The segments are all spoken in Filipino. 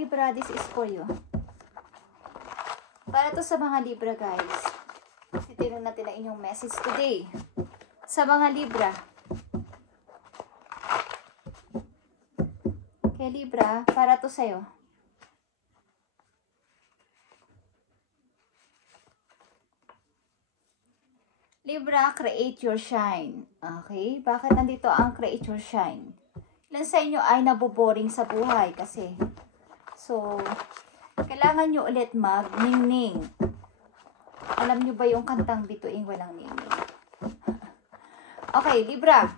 Libra, this is for you. Para to sa mga Libra, guys. Titignan natin ang inyong message today. Sa mga Libra. Kay Libra, para to sa'yo. Libra, create your shine. Okay? Bakit nandito ang create your shine? Ilan sa inyo ay naboboring sa buhay kasi. So, kailangan nyo ulit mag-ning-ning. Alam nyo ba yung kantang Bituing Walang Ning-ning? Okay, Libra.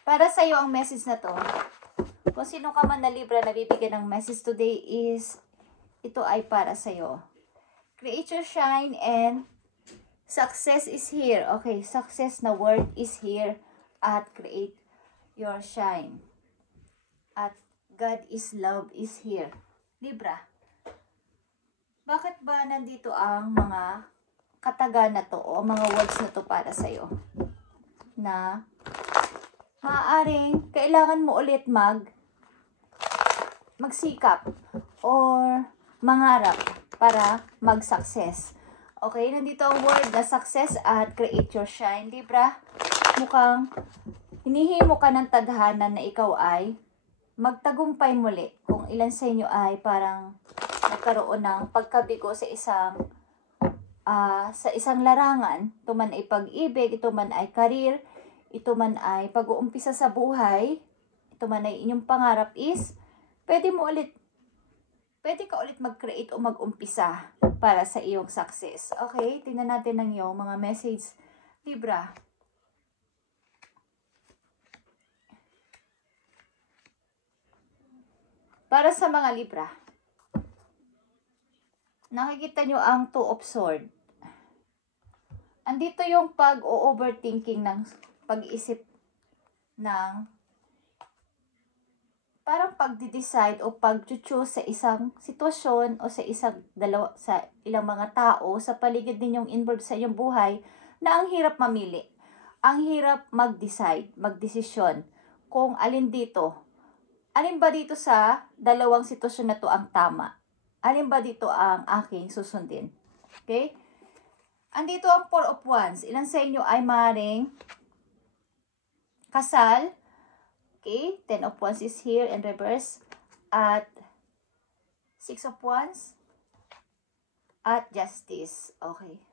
Para sa iyo ang message na to. Kung sino ka man na Libra na bibigyan ng message today is, ito ay para sa iyo. Create your shine and success is here. Okay, success na word is here at create your shine. At God is love is here. Libra. Bakit ba nandito ang mga kataga na to o mga words na to para sa iyo? Na maaaring kailangan mo ulit magsikap or mangarap para mag-success. Okay, nandito ang word na success at create your shine. Libra, mukhang hinihimo ka ng tadhana na ikaw ay magtagumpay muli. Kung ilan sa inyo ay parang nagkaroon ng pagkabigo sa isang larangan, ito man ay pag-ibig, ito man ay career, ito man ay pag-uumpisa sa buhay, ito man ay inyong pangarap is, pwede ka ulit mag-create o mag-umpisa para sa iyong success. Okay, tingnan natin ang iyong mga message, Libra. Para sa mga Libra, nakikita nyo ang Two of Swords. Andito yung pag-overthinking ng pag-iisip ng parang pag-decide o pag-choose sa isang sitwasyon o sa ilang mga tao sa paligid ninyong involved sa inyong buhay na ang hirap mamili. Ang hirap mag-decide, mag-desisyon kung alin ba dito sa dalawang sitwasyon na to ang tama? Alin ba dito ang aking susundin? Okay? Andito ang Four of Wands. Ilan sa inyo ay maaaring kasal? Okay? Ten of Wands is here in reverse. At Six of Wands. At Justice. Okay.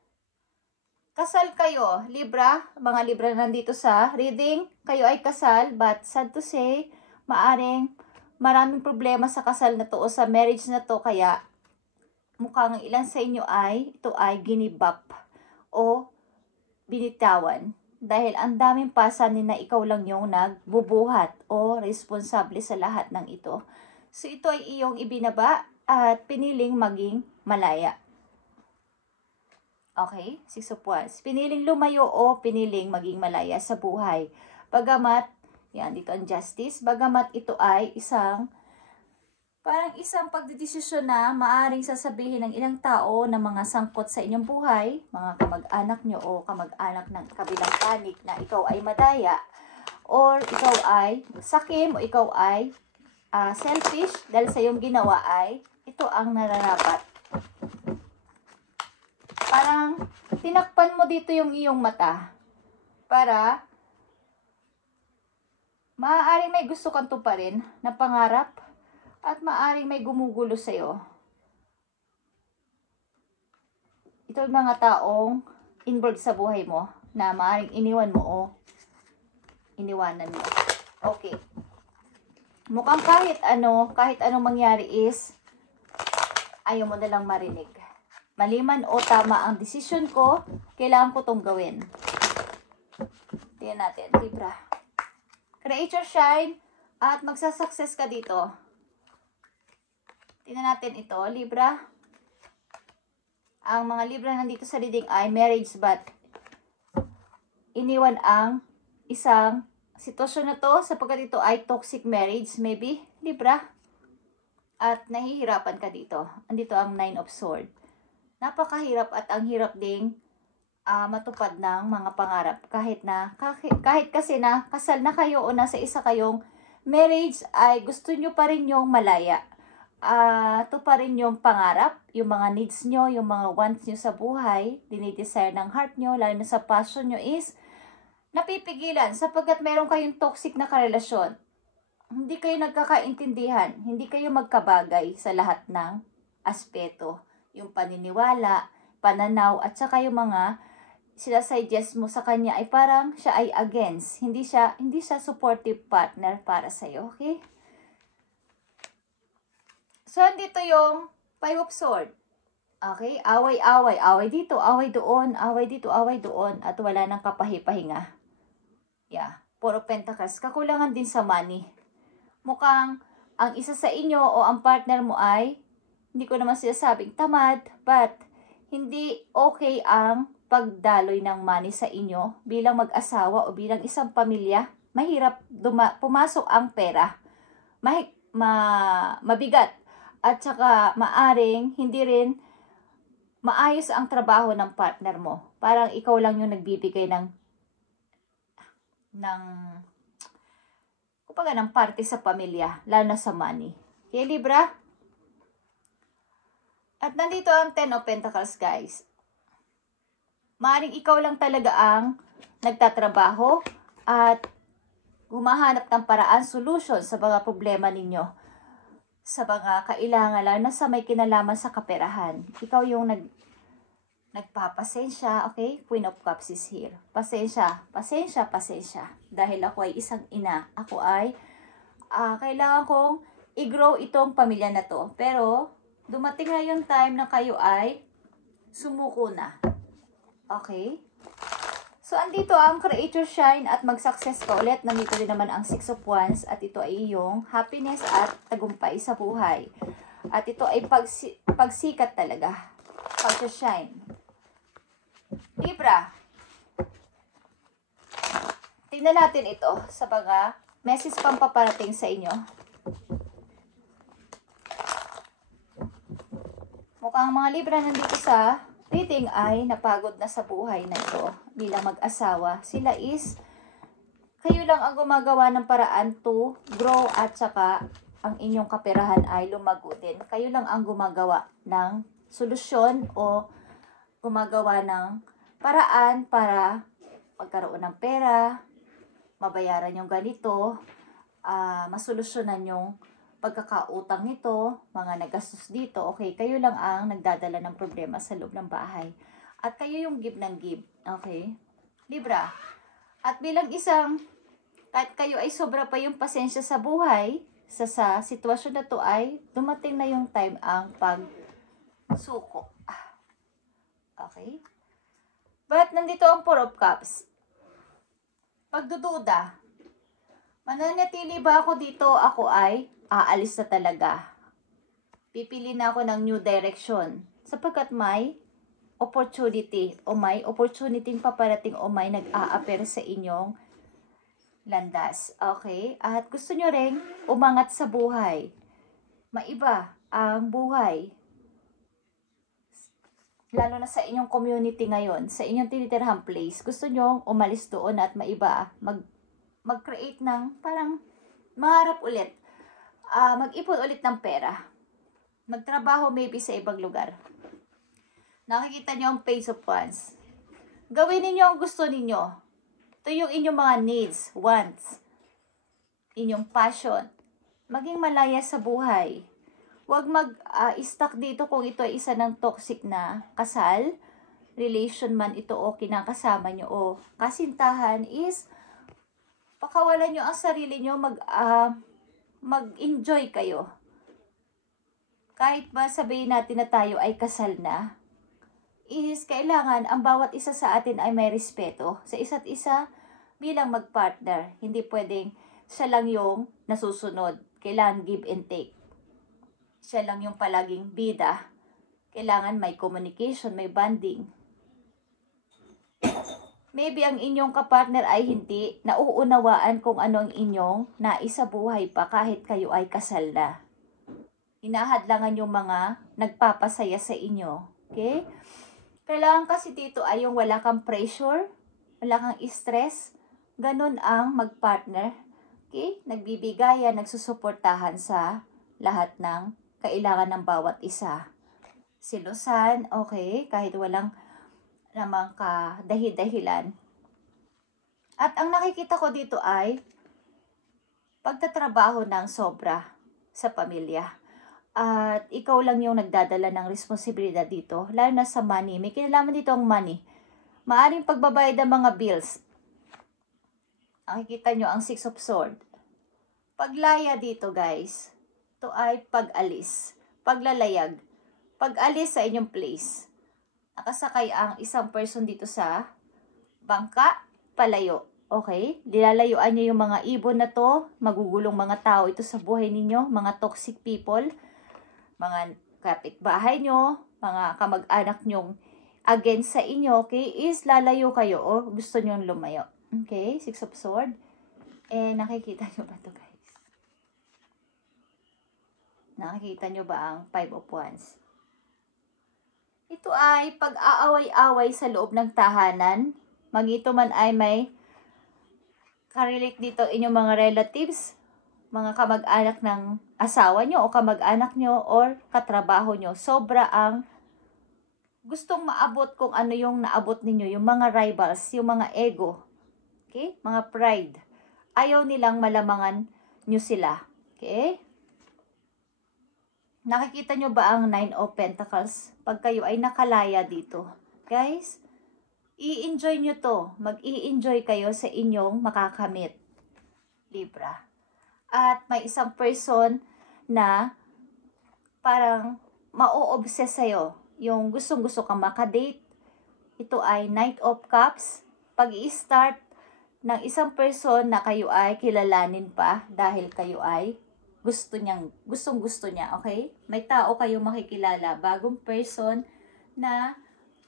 Kasal kayo, Libra. Mga Libra nandito sa reading. Kayo ay kasal, but sad to say, maaring maraming problema sa kasal na to o sa marriage na to, kaya mukhang ilan sa inyo ito ay ginibap o binitawan dahil ang daming pasanin na ikaw lang yung nagbubuhat o responsable sa lahat ng ito. So ito ay iyong ibinaba at piniling maging malaya. Okay? Six of Wands. Piniling lumayo o piniling maging malaya sa buhay. Bagamat yan, dito ang Justice. Bagamat ito ay isang pagdedesisyon na maaring sasabihin ng ilang tao na mga sangkot sa inyong buhay, mga kamag-anak nyo o kamag-anak ng kabilang panig na ikaw ay madaya, or ikaw ay sakim, o ikaw ay selfish dahil sa iyong ginawa ay ito ang nararapat. Parang tinakpan mo dito yung iyong mata para maaaring may gusto kang tuparin na pangarap at maaaring may gumugulo sa'yo. Ito yung mga taong involved sa buhay mo na maaaring iniwan mo o iniwanan mo. Okay. Mukhang kahit anong mangyari is ayaw mo na lang marinig. Maliman o tama ang desisyon ko, kailangan ko itong gawin. Tingnan natin, Libra. Create your shine at magsasucess ka dito. Tingnan natin ito, Libra. Ang mga Libra nandito sa reading ay marriage but iniwan ang isang sitwasyon na to sapagkat ito ay toxic marriage, maybe, Libra. At nahihirapan ka dito. Andito ang Nine of Swords. Napakahirap at ang hirap ding matupad ng mga pangarap. Kahit kasi na kasal na kayo o nasa isa kayong marriage ay gusto nyo pa rin yung malaya. tuparin yung pangarap, yung mga needs nyo, yung mga wants nyo sa buhay, dinidesire ng heart nyo, lalo na sa passion nyo is napipigilan sapagkat meron kayong toxic na karelasyon. Hindi kayo nagkakaintindihan, hindi kayo magkabagay sa lahat ng aspeto. Yung paniniwala, pananaw, at saka yung mga sinasuggest mo sa kanya ay parang siya ay against. Hindi siya supportive partner para sa'yo, okay? So, andito yung Five of Swords. Okay? Away-away. Away dito, away doon, away dito, away doon. At wala nang kapahi-pahinga. Yeah. Puro pentacles. Kakulangan din sa money. Mukhang ang isa sa inyo o ang partner mo ay, hindi ko naman sinasabing tamad, but hindi okay ang pagdaloy ng money sa inyo bilang mag-asawa o bilang isang pamilya. Mahirap pumasok ang pera. Mabigat. At saka maaring hindi rin maayos ang trabaho ng partner mo. Parang ikaw lang yung nagbibigay ng parte sa pamilya, lalo na sa money. Okay, Libra? At nandito ang Ten of Pentacles, guys. Maaring ikaw lang talaga ang nagtatrabaho at humahanap ng paraan, solution sa mga problema ninyo. Sa mga kailangan, lalo na sa may kinalaman sa kaperahan. Ikaw yung nagpapasensya, okay? Queen of Cups is here. Pasensya. Dahil ako ay isang ina. Ako ay, kailangan kong i-grow itong pamilya na to. Pero, dumating na yung time na kayo ay sumuko na. Okay? So, andito ang Creator Shine at mag-success ka ulit. Nandito din naman ang Six of Wands at ito ay yung happiness at tagumpay sa buhay. At ito ay pagsikat talaga. Pag-shine. Libra. Tingnan natin ito sa mga message pang paparating sa inyo. Mukhang mga Libra nandito sa reading ay napagod na sa buhay na ito bilang mag-asawa. Sila is, kayo lang ang gumagawa ng paraan to grow at saka ang inyong kaperahan ay lumago din. Kayo lang ang gumagawa ng solusyon o gumagawa ng paraan para magkaroon ng pera, mabayaran yung ganito, masolusyonan yung pagkakautang nito, mga nagastos dito, okay, kayo lang ang nagdadala ng problema sa loob ng bahay. At kayo yung give ng give, okay? Libra. At bilang isang, kahit kayo ay sobra pa yung pasensya sa buhay, sa sitwasyon na to ay, dumating na yung time ang pagsuko. Okay? But nandito ang Four of Cups. Pagdududa. Mananatili ba ako dito? Ako ay aalis na talaga. Pipili na ako ng new direction. Sapagkat may opportunity o may opportunity paparating o may nag-a-appear sa inyong landas. Okay? At gusto nyo ring umangat sa buhay. Maiba ang buhay. Lalo na sa inyong community ngayon, sa inyong tinitirhang place. Gusto nyo umalis doon at maiba. Mag-create ng parang mangarap ulit. Mag-ipon ulit ng pera. Magtrabaho maybe sa ibang lugar. Nakikita nyo ang Page of Wands. Gawin ninyo ang gusto ninyo. Ito yung inyong mga needs, wants, inyong passion. Maging malaya sa buhay. Huwag mag-stuck dito kung ito ay isa ng toxic na kasal, relation man ito o kinakasama nyo o kasintahan is pakawalan nyo ang sarili nyo, mag-enjoy kayo. Kahit ba sabihin natin na tayo ay kasal na, is kailangan ang bawat isa sa atin ay may respeto sa isa't isa bilang mag-partner. Hindi pwedeng siya lang yung nasusunod. Kailangan give and take. Siya lang yung palaging bida. Kailangan may communication, may bonding. Maybe ang inyong kapartner ay hindi nauunawaan kung ano ang inyong nais sa buhay pa kahit kayo ay kasal na. Hinahadlangan yung mga nagpapasaya sa inyo. Okay? Kailangan kasi dito ay yung wala kang pressure, wala kang stress. Ganun ang mag-partner. Okay? Nagbibigayan, nagsusuportahan sa lahat ng kailangan ng bawat isa. Silusan, okay, kahit walang namang kadahi-dahilan. At ang nakikita ko dito ay pagtatrabaho ng sobra sa pamilya. At ikaw lang yung nagdadala ng responsibilidad dito, lalo na sa money. May kinalaman dito ang money. Maaring pagbabayad ng mga bills. Nakikita nyo ang Six of Swords. Paglaya dito guys, ito ay pag-alis, paglalayag, pag-alis sa inyong place. Nakasakay ang isang person dito sa bangka, palayo. Okay? Nilalayuan nyo yung mga ibon na to, magugulong mga tao ito sa buhay ninyo, mga toxic people, mga kapitbahay nyo, mga kamag-anak nyong against sa inyo, okay, is lalayo kayo o gusto nyong lumayo. Okay? Six of Swords. Nakikita nyo ba ito guys? Nakikita nyo ba ang Five of Wands? Ito ay pag-aaway-away sa loob ng tahanan. Magito man ay may karelate dito inyong mga relatives, mga kamag-anak ng asawa nyo o kamag-anak nyo or katrabaho nyo. Sobra ang gustong maabot kung ano yung naabot ninyo, yung mga rivals, yung mga ego, okay? Mga pride. Ayaw nilang malamangan nyo sila, okay? Nakikita nyo ba ang Nine of Pentacles? Pag kayo ay nakalaya dito. Guys, i-enjoy nyo to. Mag-i-enjoy kayo sa inyong makakamit. Libra. At may isang person na parang ma-o-obsess sa'yo. Yung gustong-gusto kang makadate. Ito ay Knight of Cups. Pag i-start ng isang person na kayo ay kilalanin pa dahil kayo ay gustong-gusto niya, okay? May tao kayong makikilala, bagong person na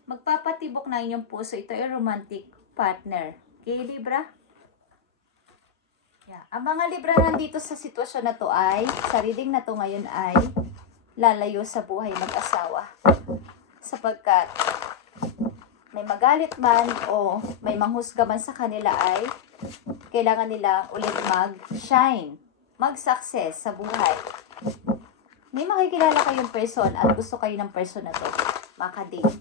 magpapatibok na inyong puso. Ito ay romantic partner. Okay, Libra? Yeah. Ang mga Libra nandito sa sitwasyon na to ay, sa reading na to ngayon ay, lalayo sa buhay mag-asawa. Sapagkat, may magalit man o may manghusga man sa kanila ay, kailangan nila ulit mag-shine. Mag-success sa buhay. May makikilala kayong person at gusto kayo ng person na to. Makadate.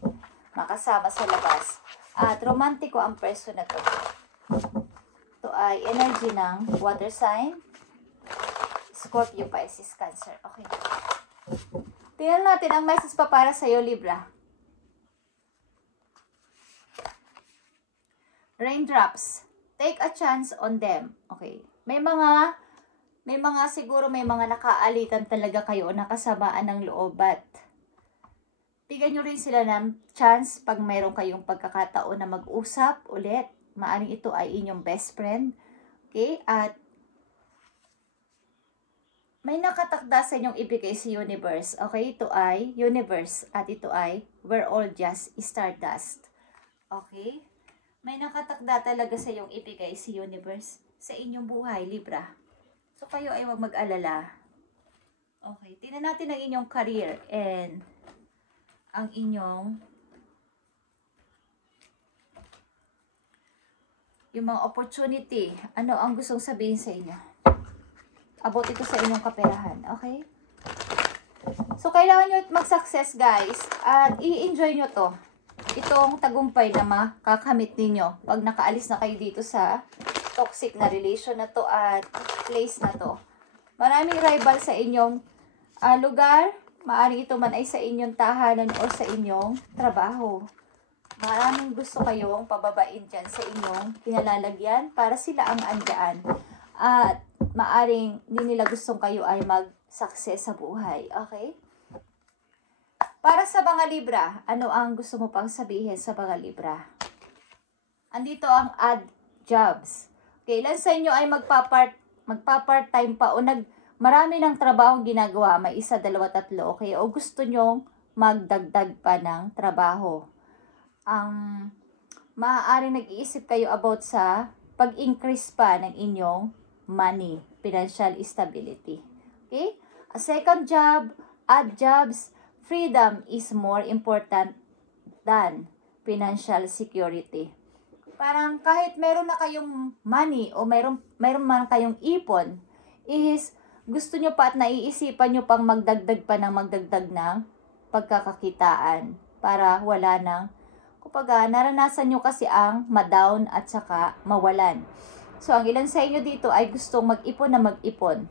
Makasama sa labas. At romantiko ang person na to. Ito ay energy ng water sign. Scorpio, Pisces, Cancer. Okay. Tingnan natin ang message pa para sa'yo, Libra. Raindrops. Take a chance on them. Okay. May mga siguro may mga nakaalitan talaga kayo o nakasamaan ng loob, at bigyan nyo rin sila ng chance pag mayroon kayong pagkakataon na mag-usap ulit. Maaring ito ay inyong best friend. Okay? At may nakatakda sa inyong ibigay si universe. Okay? Ito ay universe at ito ay we're all just stardust. Okay? May nakatakda talaga sa inyong ibigay si universe sa inyong buhay, Libra. So, kayo ay huwag mag-alala. Okay. Tingnan natin ang inyong career and ang inyong yung mga opportunity. Ano ang gustong sabihin sa inyo? About ito sa inyong kaperahan. Okay? So, kailangan nyo mag-success, guys. At i-enjoy nyo to. Itong tagumpay na makakamit ninyo pag nakaalis na kayo dito sa toxic na relation na to at place na to. Maraming rival sa inyong lugar. Maaring ito man ay sa inyong tahanan o sa inyong trabaho. Maraming gusto kayong pababain dyan sa inyong kinalalagyan para sila ang andyan. At maaring hindi nila gustong kayo ay mag-success sa buhay. Okay? Para sa mga Libra, ano ang gusto mo pang sabihin sa mga Libra? Andito ang add jobs. Okay, ilan sa inyo ay magpa-part-time pa o marami ng trabaho ginagawa, may isa, dalawa, tatlo, okay? O gusto nyong magdagdag pa ng trabaho. Maaaring nag-iisip kayo about sa pag-increase pa ng inyong money, financial stability. Okay? A second job, add jobs, freedom is more important than financial security. Parang kahit meron na kayong money o meron man kayong ipon, is gusto nyo pa at naiisipan nyo pang magdagdag ng pagkakakitaan para wala nang, kumbaga, naranasan nyo kasi ang ma-down at saka mawalan. So, ang ilan sa inyo dito ay gustong mag-ipon na mag-ipon.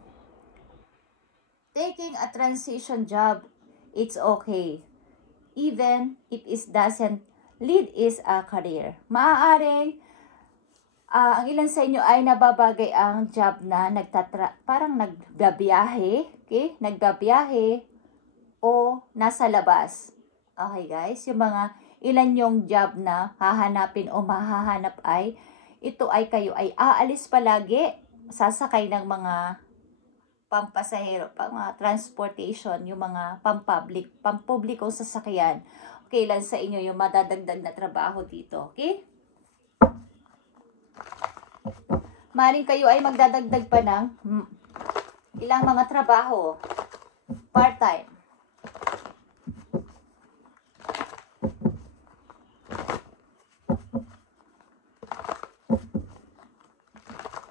Taking a transition job, it's okay. Even if it doesn't lead is a career. Maaaring, ang ilan sa inyo ay nababagay ang job na parang nagbabiyahe, okay? Nagbabiyahe o nasa labas. Okay guys, yung mga ilan yung job na hahanapin o mahahanap ay, ito ay kayo ay aalis palagi, sasakay ng mga pampasahero, mga transportation, yung mga pampublikong sasakyan. Okay, ilan sa inyo yung madadagdag na trabaho dito, okay? Maring kayo ay magdadagdag pa ng ilang mga trabaho, part-time.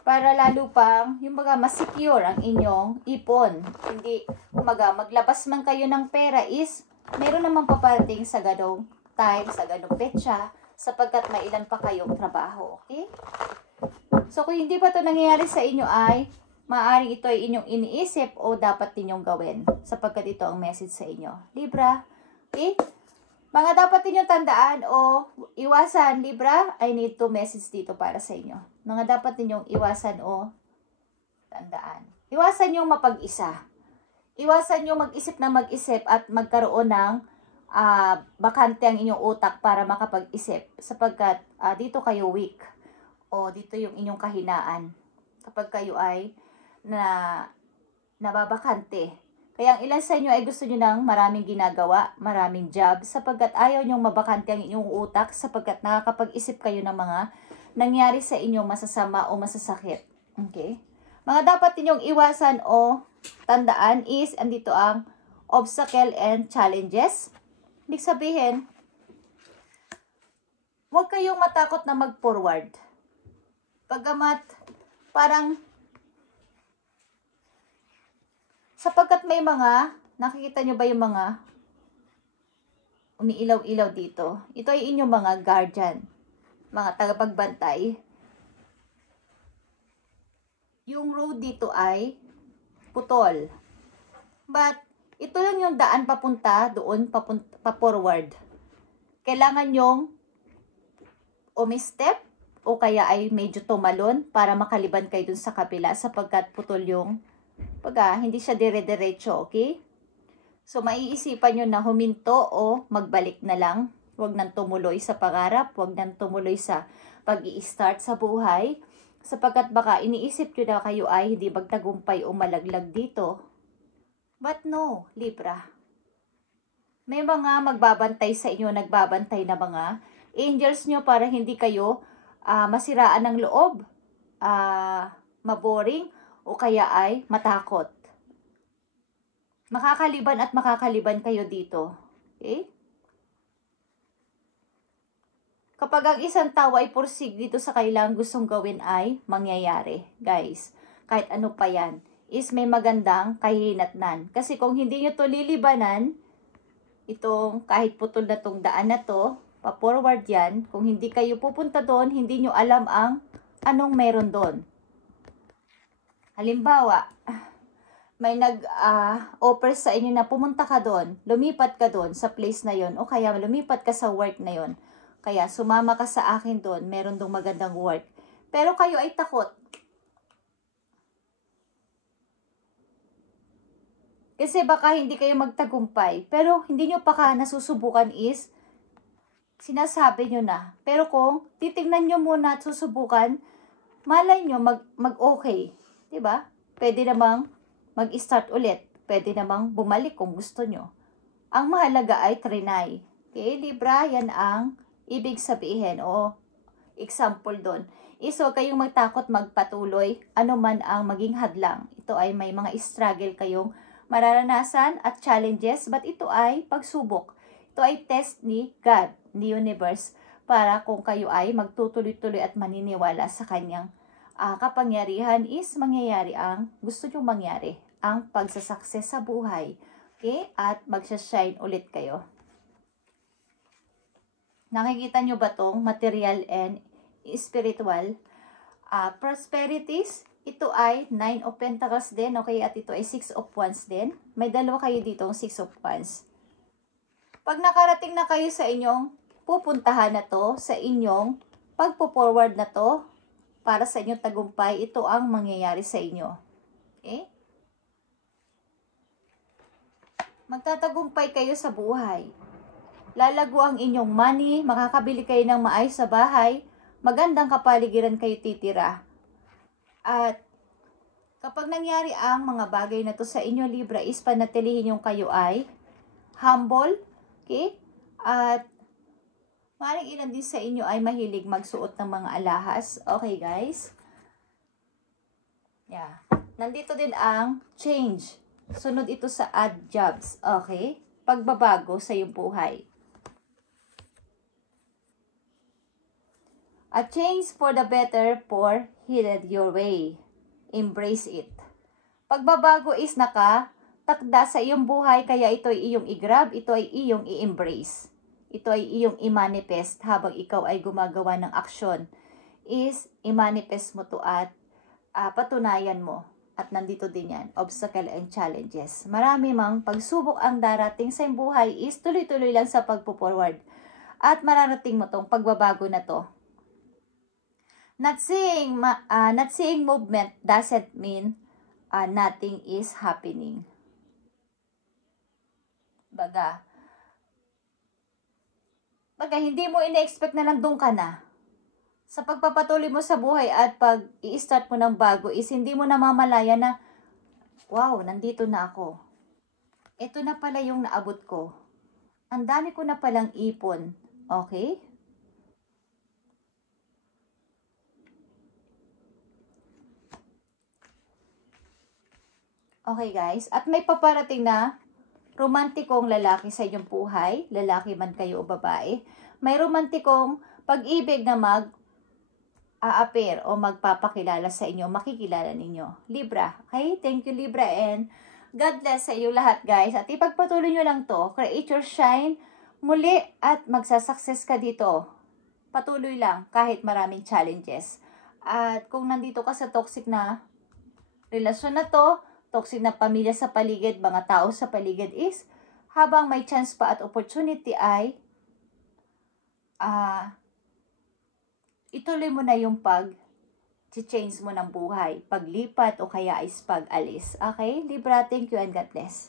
Para lalo pang, yung mga mas secure ang inyong ipon. Hindi, kumaga, maglabas man kayo ng pera is, meron naman paparating sa ganong time, sa ganong petsa, sapagkat may ilan pa kayong trabaho, okay? So, kung hindi pa ito nangyayari sa inyo ay, maaaring ito ay inyong iniisip o dapat ninyong gawin, sapagkat ito ang message sa inyo. Libra, okay? Mga dapat ninyong tandaan o iwasan, Libra, I need to message dito para sa inyo. Mga dapat ninyong iwasan o tandaan. Iwasan yung mapag-isa. Iwasan yung mag-isip na mag-isip at magkaroon ng bakante ang inyong utak para makapag-isip. Sapagkat dito kayo weak o dito yung inyong kahinaan. Kapag kayo ay nababakante. Kaya ang ilan sa inyo ay gusto nyo ng maraming ginagawa, maraming job, sapagkat ayaw nyong mabakante ang inyong utak, sapagkat nakakapag-isip kayo ng mga nangyari sa inyo masasama o masasakit. Okay? Mga dapat ninyong iwasan o tandaan is, andito ang obstacle and challenges. Ibig sabihin, huwag kayong matakot na mag-forward. Pagamat, parang, sapagkat may mga, nakikita nyo ba yung mga umiilaw-ilaw dito? Ito ay inyong mga guardian, mga tagapagbantay. Yung road dito ay putol. But, ito lang yung daan papunta doon, pa-forward. Kailangan yung umistep o kaya ay medyo tumalon para makaliban kayo dun sa kabila sapagkat putol yung hindi siya dire-diretso, okay? So, maiisipan nyo na huminto o magbalik na lang. Huwag nang tumuloy sa pangarap, huwag nang tumuloy sa pag-i-start sa buhay, sapagkat baka iniisip nyo na kayo ay hindi magtagumpay o malaglag dito. But no, Libra. May mga magbabantay sa inyo, nagbabantay na mga angels nyo para hindi kayo masiraan ng loob, maboring, o kaya ay matakot. Makakaliban at makakaliban kayo dito. Okay? Kapag ang isang tao ay pursig dito sa kailangang gustong gawin ay mangyayari. Guys, kahit ano pa yan, is may magandang kahihinatnan. Kasi kung hindi nyo to lilibanan, itong kahit putol na tong daan na to, pa-forward yan, kung hindi kayo pupunta doon, hindi nyo alam ang anong meron doon. Halimbawa, may nag-offer sa inyo na pumunta ka doon, lumipat ka doon sa place na yon, o kaya lumipat ka sa work na yon. Kaya sumama ka sa akin doon, meron dong magandang work. Pero kayo ay takot. Kasi baka hindi kayo magtagumpay. Pero hindi nyo pa nasusubukan is, sinasabi nyo na. Pero kung titignan nyo muna at susubukan, malay nyo mag-okay. Diba? Pwede namang mag-start ulit. Pwede namang bumalik kung gusto nyo. Ang mahalaga ay trinay. Okay, Libra, yan ang ibig sabihin o example doon. So, kayong magtakot magpatuloy, ano man ang maging hadlang. Ito ay may mga struggle kayong mararanasan at challenges, but ito ay pagsubok. Ito ay test ni God, ni universe, para kung kayo ay magtutuloy-tuloy at maniniwala sa kanyang kapangyarihan is mangyayari ang gusto nyong mangyari. ang pagsasucess sa buhay. Okay? At magsashine ulit kayo. Nakikita nyo ba tong material and spiritual? Prosperities, ito ay 9 of Pentacles din, okay? At ito ay 6 of Wands din. May dalawa kayo dito, 6 of Wands. Pag nakarating na kayo sa inyong pupuntahan na to, sa inyong pagpo-forward na to, para sa inyong tagumpay, ito ang mangyayari sa inyo. Okay? Magtatagumpay kayo sa buhay. Lalago ang inyong money, makakabili kayo ng maayos sa bahay, magandang kapaligiran kayo titira. At kapag nangyari ang mga bagay na to sa inyo, Libra, is panatilihin yung kayo ay humble, okay? At maaaring ilan din sa inyo ay mahilig magsuot ng mga alahas. Okay, guys? Yeah. Nandito din ang change. Sunod ito sa add jobs. Okay? Pagbabago sa iyong buhay. A change for the better for headed your way. Embrace it. Pagbabago is nakatakda sa iyong buhay, kaya ito ay iyong i-grab, ito ay iyong i-embrace. Ito ay iyong i-manifest habang ikaw ay gumagawa ng aksyon. Is i-manifest mo to at patunayan mo. At nandito din yan, obstacle and challenges. Marami mang pagsubok ang darating sa iyong buhay, is tuloy-tuloy lang sa pagpo-forward. At mararating mo tong pagbabago na to. Not seeing movement doesn't mean nothing is happening. Baga, hindi mo ina-expect na nandun ka na. Sa pagpapatuloy mo sa buhay at pag i-start mo ng bago is hindi mo namamalaya na, wow, nandito na ako. Ito na pala yung naabot ko. Ang dami ko na palang ipon. Okay? Okay, guys. At may paparating na romantikong lalaki sa inyong buhay, lalaki man kayo o babae. May romantikong pag-ibig na mag-a-appear o magpapakilala sa inyo, makikilala ninyo. Libra. Okay? Thank you, Libra, and God bless sa iyo lahat, guys. At ipagpatuloy nyo lang to. Create your shine muli at magsasucess ka dito. Patuloy lang kahit maraming challenges. At kung nandito ka sa toxic na relasyon na to, toxic na pamilya sa paligid, mga tao sa paligid, is habang may chance pa at opportunity ay ituloy mo na yung pag-change mo ng buhay, paglipat o kaya is pag-alis. Okay? Libra, thank you and God bless.